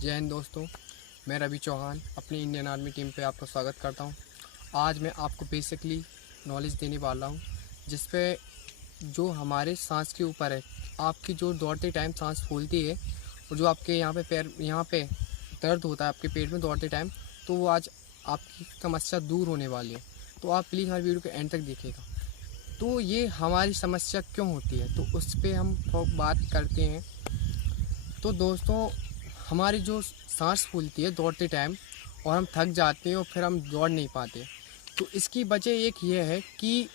जय हिंद दोस्तों, मैं रवि चौहान अपनी इंडियन आर्मी टीम पे आपका स्वागत करता हूं। आज मैं आपको बेसिकली नॉलेज देने वाला हूं जिस पे जो हमारे सांस के ऊपर है। आपकी जो दौड़ते टाइम सांस फूलती है और जो आपके यहाँ पे दर्द होता है आपके पेट में दौड़ते टाइम, तो वो आज आपकी समस्या दूर होने वाली है। तो आप प्लीज़ हमारी वीडियो के एंड तक देखिएगा। तो ये हमारी समस्या क्यों होती है तो उस पर हम बात करते हैं। तो दोस्तों, हमारी जो सांस फूलती है दौड़ते टाइम और हम थक जाते हैं और फिर हम दौड़ नहीं पाते, तो इसकी वजह एक ये है कि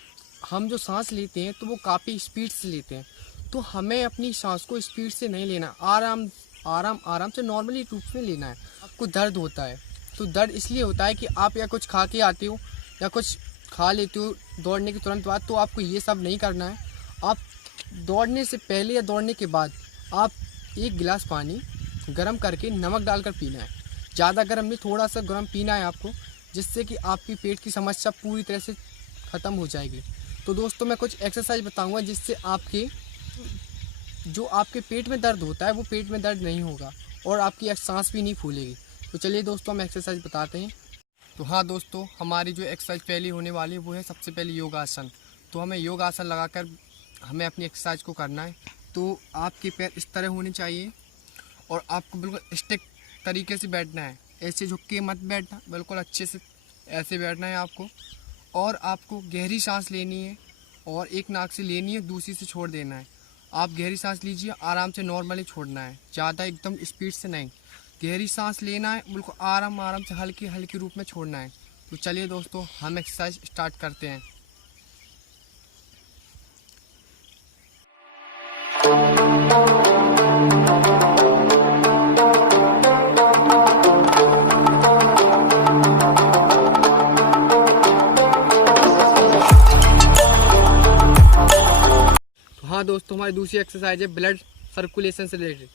हम जो सांस लेते हैं तो वो काफ़ी स्पीड से लेते हैं। तो हमें अपनी सांस को स्पीड से नहीं लेना, आराम से नॉर्मली रूप में लेना है। आपको दर्द होता है तो दर्द इसलिए होता है कि आप या कुछ खा के आते हो या कुछ खा लेते हो दौड़ने के तुरंत बाद। तो आपको ये सब नहीं करना है। आप दौड़ने से पहले या दौड़ने के बाद आप 1 गिलास पानी गर्म करके नमक डालकर पीना है। ज़्यादा गर्म नहीं, थोड़ा सा गर्म पीना है आपको, जिससे कि आपकी पेट की समस्या पूरी तरह से ख़त्म हो जाएगी। तो दोस्तों, मैं कुछ एक्सरसाइज बताऊंगा जिससे आपके पेट में दर्द होता है वो पेट में दर्द नहीं होगा और आपकी सांस भी नहीं फूलेगी। तो चलिए दोस्तों, हम एक्सरसाइज बताते हैं। तो हाँ दोस्तों, हमारी जो एक्सरसाइज पहली होने वाली है वो है सबसे पहले योगासन। तो हमें योगासन लगाकर हमें अपनी एक्सरसाइज को करना है। तो आपके पैर इस तरह होने चाहिए और आपको बिल्कुल स्टिक तरीके से बैठना है। ऐसे झुक के मत बैठना, बिल्कुल अच्छे से ऐसे बैठना है आपको। और आपको गहरी सांस लेनी है और एक नाक से लेनी है, दूसरी से छोड़ देना है। आप गहरी सांस लीजिए, आराम से नॉर्मली छोड़ना है, ज़्यादा एकदम स्पीड से नहीं। गहरी सांस लेना है, बिल्कुल आराम से हल्की हल्की रूप में छोड़ना है। तो चलिए दोस्तों, हम एक्सरसाइज स्टार्ट करते हैं। हाँ दोस्तों, हमारी दूसरी एक्सरसाइज है ब्लड सर्कुलेशन से रिलेटेड।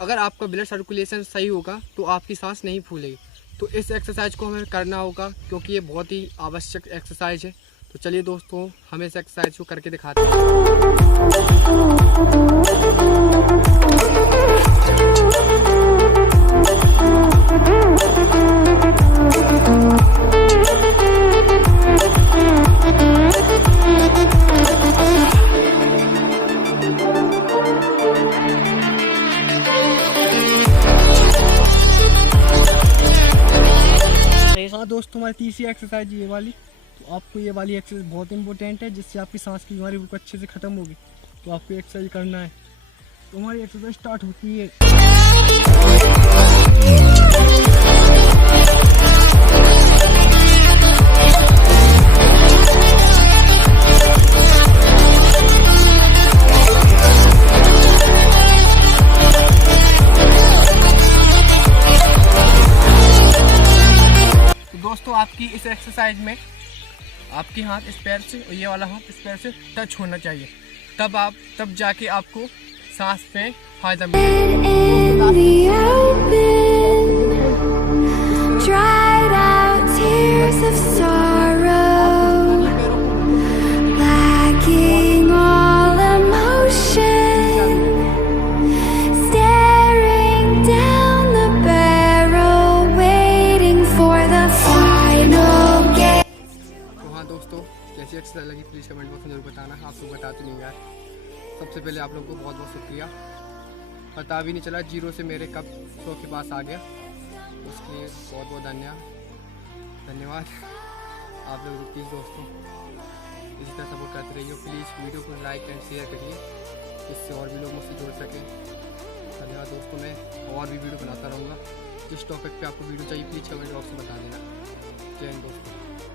अगर आपका ब्लड सर्कुलेशन सही होगा तो आपकी सांस नहीं फूलेगी। तो इस एक्सरसाइज को हमें करना होगा क्योंकि ये बहुत ही आवश्यक एक्सरसाइज है। तो चलिए दोस्तों, हम इस एक्सरसाइज को करके दिखाते हैं। हाँ दोस्तों, हमारी तीसरी एक्सरसाइज ये वाली। तो आपको ये वाली एक्सरसाइज बहुत इंपॉर्टेंट है जिससे आपकी सांस की बीमारी बिल्कुल अच्छे से ख़त्म होगी। तो आपको एक्सरसाइज करना है। तो हमारी एक्सरसाइज स्टार्ट होती है। दोस्तों, आपकी इस एक्सरसाइज में आपके हाथ इस पैर से और ये वाला हाथ इस पैर से टच होना चाहिए, तब जाके आपको सांस में फायदा दोस्तों, कैसी एक्सरसाइज लगी प्लीज़ कमेंट बॉक्स में जरूर बताना। आप लोग बताते नहीं यार। सबसे पहले आप लोगों को बहुत बहुत शुक्रिया। पता भी नहीं चला 0 से मेरे कब 100 के पास आ गया, उसके लिए बहुत बहुत धन्यवाद आप लोग। प्लीज़ दोस्तों, इसी तरह सपोर्ट करते रहिए। प्लीज़ वीडियो को लाइक एंड शेयर करिए, जिससे और भी लोग मुझसे जुड़ सकें। धन्यवाद दोस्तों। मैं और भी वीडियो बनाता रहूँगा। जिस टॉपिक पे आपको वीडियो चाहिए प्लीज़ कमेंट बॉक्स में बता देना। जय हिंद दोस्तों।